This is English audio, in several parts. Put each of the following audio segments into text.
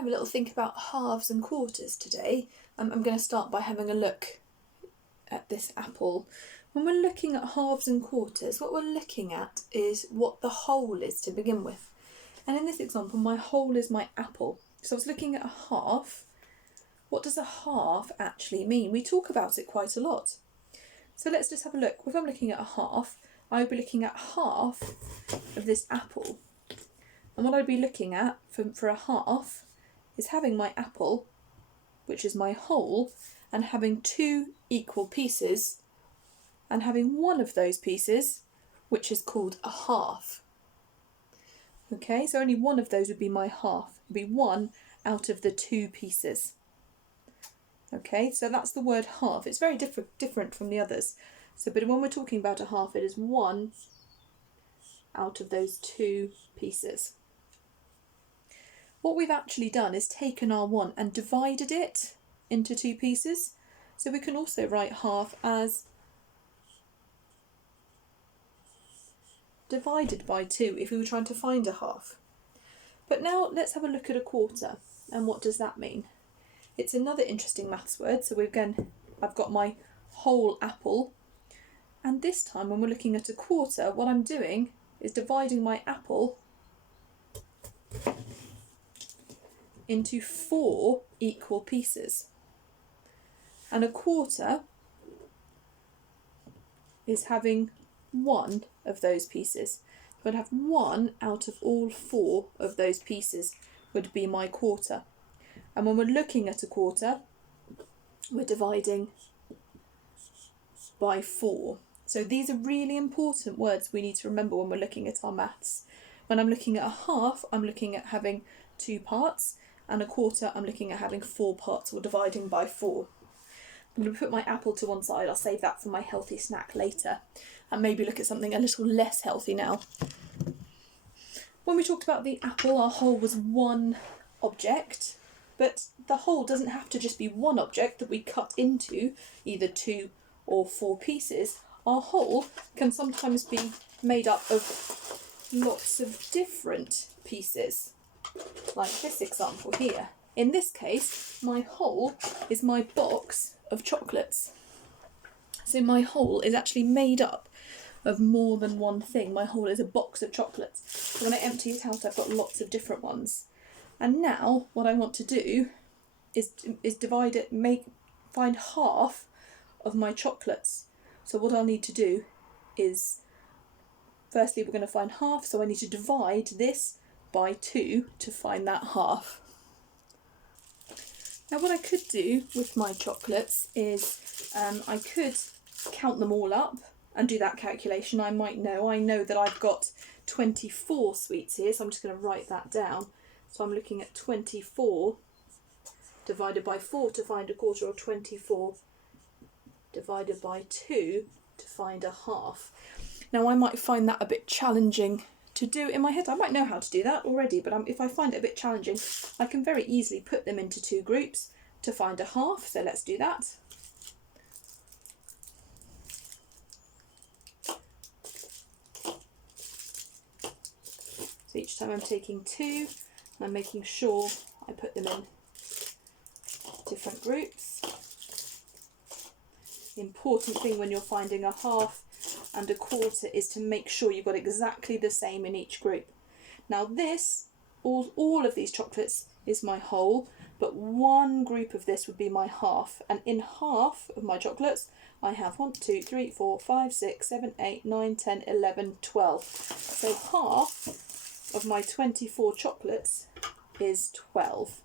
have a little think about halves and quarters today. I'm going to start by having a look at this apple. When we're looking at halves and quarters, what we're looking at is what the whole is to begin with. And in this example, my whole is my apple. So I was looking at a half. What does a half actually mean? We talk about it quite a lot. So let's just have a look. If I'm looking at a half, I would be looking at half of this apple. And what I'd be looking at for a half is having my apple, which is my whole, and having two equal pieces, and having one of those pieces, which is called a half. Okay, so only one of those would be my half. It would be one out of the two pieces. Okay, so that's the word half. It's very different from the others. So, but when we're talking about a half, it is one out of those two pieces. What we've actually done is taken our one and divided it into two pieces. So we can also write half as divided by 2 if we were trying to find a half. But now let's have a look at a quarter, and what does that mean? It's another interesting maths word. So I've got my whole apple, and this time when we're looking at a quarter, what I'm doing is dividing my apple into 4 equal pieces. And a quarter is having one of those pieces. So I'd have one out of all 4 of those pieces would be my quarter. And when we're looking at a quarter, we're dividing by 4. So these are really important words we need to remember when we're looking at our maths. When I'm looking at a half, I'm looking at having 2 parts, and a quarter, I'm looking at having 4 parts, or dividing by 4. I'm going to put my apple to one side. I'll save that for my healthy snack later, and maybe look at something a little less healthy now. When we talked about the apple, our whole was one object, but the whole doesn't have to just be one object that we cut into either 2 or 4 pieces. Our whole can sometimes be made up of lots of different pieces, like this example here. In this case, my whole is my box of chocolates. So my whole is actually made up of more than one thing. My whole is a box of chocolates. So when I empty it out, I've got lots of different ones. And now what I want to do is divide it, find half of my chocolates. So what I'll need to do is, firstly we're going to find half, so I need to divide this by 2 to find that half. Now what I could do with my chocolates is I could count them all up and do that calculation. I know that I've got 24 sweets here, so I'm just going to write that down. So I'm looking at 24 divided by 4 to find a quarter, or 24 divided by 2 to find a half. Now I might find that a bit challenging to do in my head. I might know how to do that already, but if I find it a bit challenging, I can very easily put them into 2 groups to find a half. So let's do that. So each time I'm taking 2, and I'm making sure I put them in different groups. The important thing when you're finding a half and a quarter is to make sure you've got exactly the same in each group. Now this, all of these chocolates is my whole, but one group of this would be my half. And in half of my chocolates, I have 1, 2, 3, 4, 5, 6, 7, 8, 9, 10, 11, 12. So half of my 24 chocolates is 12.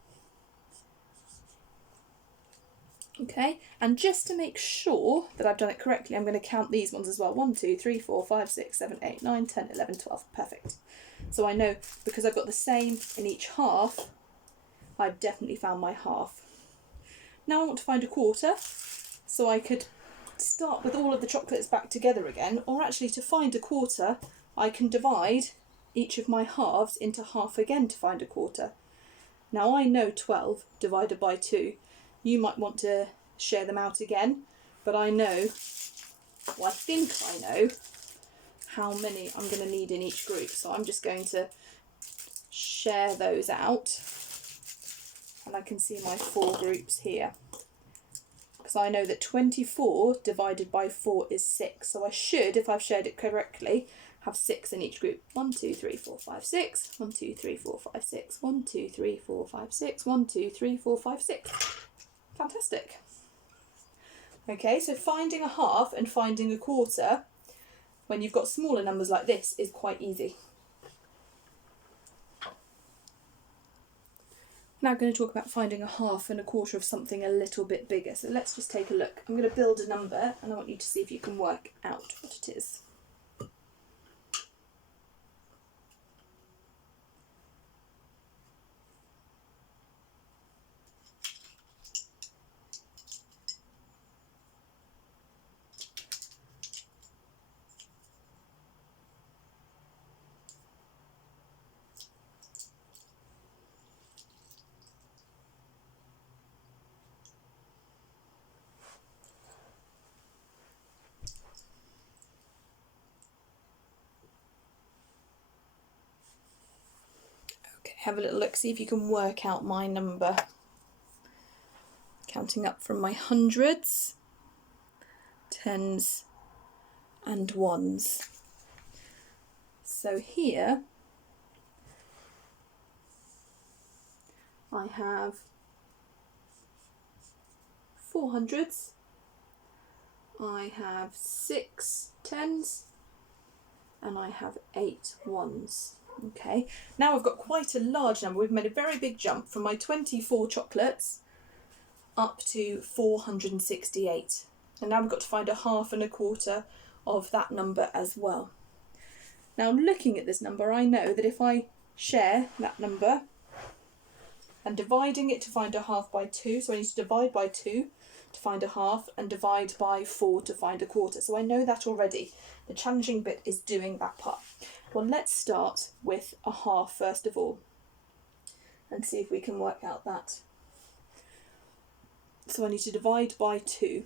Okay, and just to make sure that I've done it correctly, I'm going to count these ones as well. 1, 2, 3, 4, 5, 6, 7, 8, 9, 10, 11, 12. Perfect. So I know, because I've got the same in each half, I've definitely found my half. Now I want to find a quarter, so I could start with all of the chocolates back together again, or actually to find a quarter, I can divide each of my halves into half again to find a quarter. Now I know 12 divided by 2. You might want to share them out again, but I know, well, I think I know how many I'm going to need in each group. So I'm just going to share those out. and I can see my 4 groups here. Because I know that 24 divided by 4 is 6. So I should, if I've shared it correctly, have 6 in each group. 1, 2, 3, 4, 5, 6. 1, 2, 3, 4, 5, 6. 1, 2, 3, 4, 5, 6. 1, 2, 3, 4, 5, 6. Fantastic. Okay, so finding a half and finding a quarter when you've got smaller numbers like this is quite easy. Now I'm going to talk about finding a half and a quarter of something a little bit bigger. So let's just take a look. I'm going to build a number and I want you to see if you can work out what it is. Have a little look, see if you can work out my number. Counting up from my hundreds, tens and ones. So here I have 4 hundreds, I have 6 tens, and I have 8 ones. Okay, now I've got quite a large number. We've made a very big jump from my 24 chocolates up to 468. And now we've got to find a half and a quarter of that number as well. Now looking at this number, I know that if I share that number and dividing it to find a half by 2, so I need to divide by 2 to find a half and divide by 4 to find a quarter. So I know that already. The challenging bit is doing that part. Well, let's start with a half first of all and see if we can work out that. So I need to divide by 2.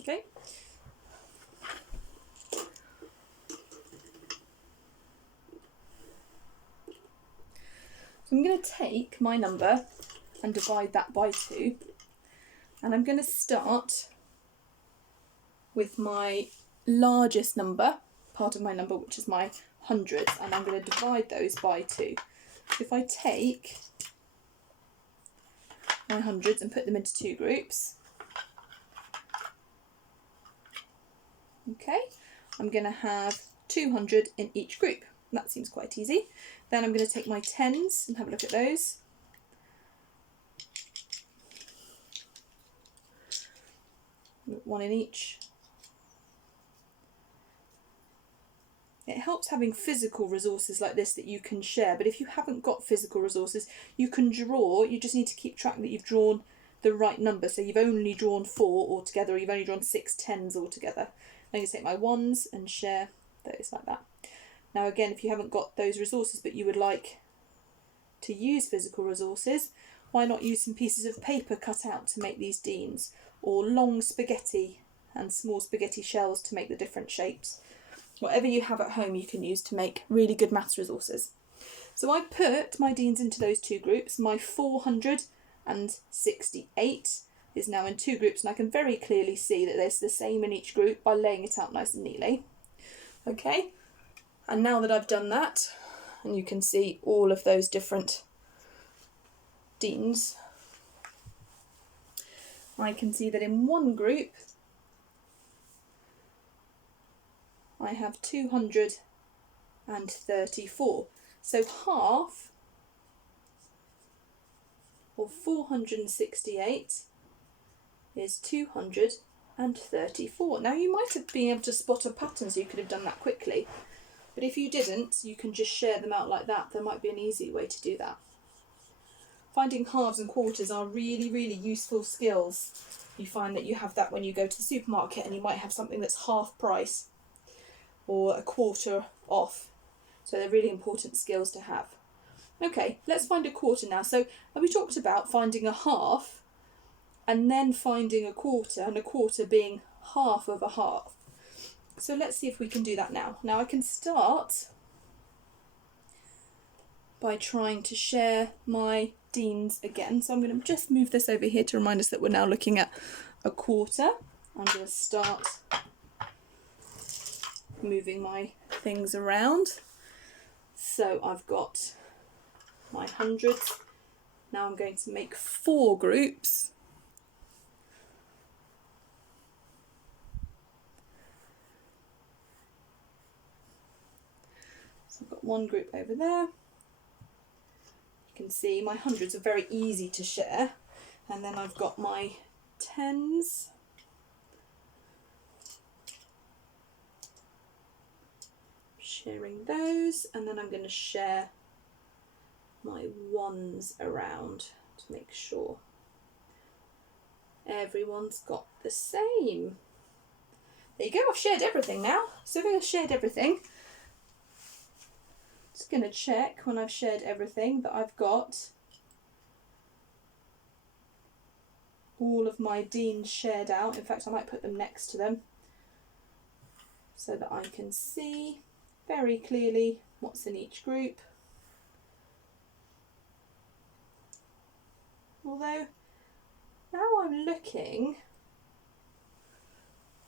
Okay. So I'm going to take my number and divide that by 2. And I'm going to start with my largest number, part of my number, which is my hundreds, and I'm going to divide those by 2. So if I take my hundreds and put them into 2 groups, okay, I'm going to have 200 in each group. That seems quite easy. Then I'm going to take my tens and have a look at those. One in each. It helps having physical resources like this that you can share, but if you haven't got physical resources, you can draw, you just need to keep track that you've drawn the right number. So you've only drawn 4 altogether, or you've only drawn 6 tens altogether. I'm going to take my ones and share those like that. Now again, if you haven't got those resources but you would like to use physical resources, why not use some pieces of paper cut out to make these deans, or long spaghetti and small spaghetti shells to make the different shapes. Whatever you have at home you can use to make really good maths resources. So I put my deans into those 2 groups. My 468 is now in 2 groups, and I can very clearly see that there's the same in each group by laying it out nice and neatly. Okay, and now that I've done that, and you can see all of those different deans, I can see that in one group I have 234. So half of 468 is 234. Now you might have been able to spot a pattern, so you could have done that quickly. But if you didn't, you can just share them out like that. There might be an easy way to do that. Finding halves and quarters are really, really useful skills. You find that you have that when you go to the supermarket and you might have something that's half price or a quarter off. So they're really important skills to have. Okay, let's find a quarter now. So we talked about finding a half and then finding a quarter, and a quarter being half of a half. So let's see if we can do that now. Now I can start by trying to share my Deans again. So I'm going to just move this over here to remind us that we're now looking at a quarter. I'm going to start moving my things around. So I've got my hundreds. Now I'm going to make 4 groups. So I've got 1 group over there. You can see my hundreds are very easy to share. And then I've got my tens. Sharing those, and then I'm going to share my ones around to make sure everyone's got the same. There you go, I've shared everything now. So if I've shared everything, just going to check when I've shared everything that I've got all of my Deans shared out. In fact, I might put them next to them so that I can see very clearly what's in each group. Although, now I'm looking,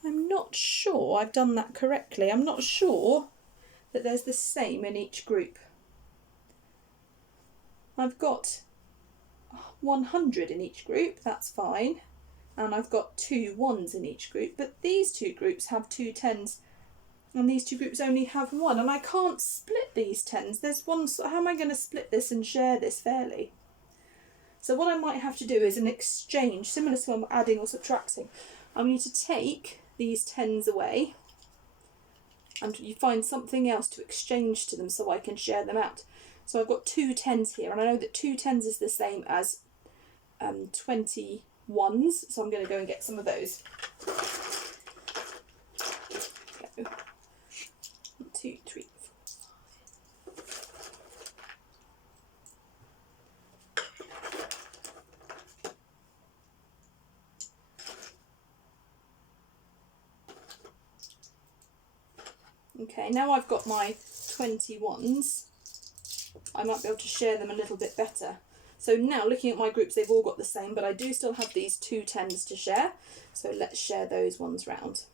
I'm not sure I've done that correctly. I'm not sure that there's the same in each group. I've got 100 in each group, that's fine. And I've got 2 ones in each group, but these 2 groups have 2 tens and these 2 groups only have 1, and I can't split these tens. There's one, so how am I going to split this and share this fairly? So what I might have to do is an exchange, similar to when I'm adding or subtracting. I need to take these tens away and you find something else to exchange to them so I can share them out. So I've got 2 tens here, and I know that 2 tens is the same as 20 ones, so I'm going to go and get some of those. Go. 1, 2, 3, 4, 5. Okay, now I've got my 21s, I might be able to share them a little bit better. So now looking at my groups, they've all got the same, but I do still have these 2 tens to share. So let's share those ones round.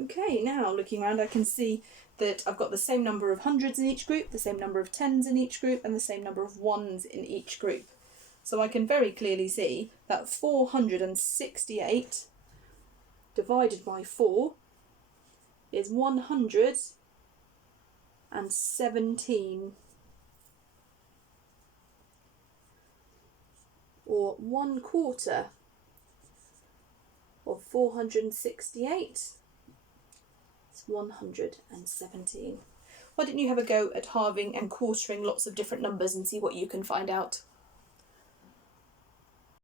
Okay, now looking around I can see that I've got the same number of hundreds in each group, the same number of tens in each group, and the same number of ones in each group. So I can very clearly see that 468 divided by 4 is 117, or 1/4 of 468. 117. Why don't you have a go at halving and quartering lots of different numbers and see what you can find out?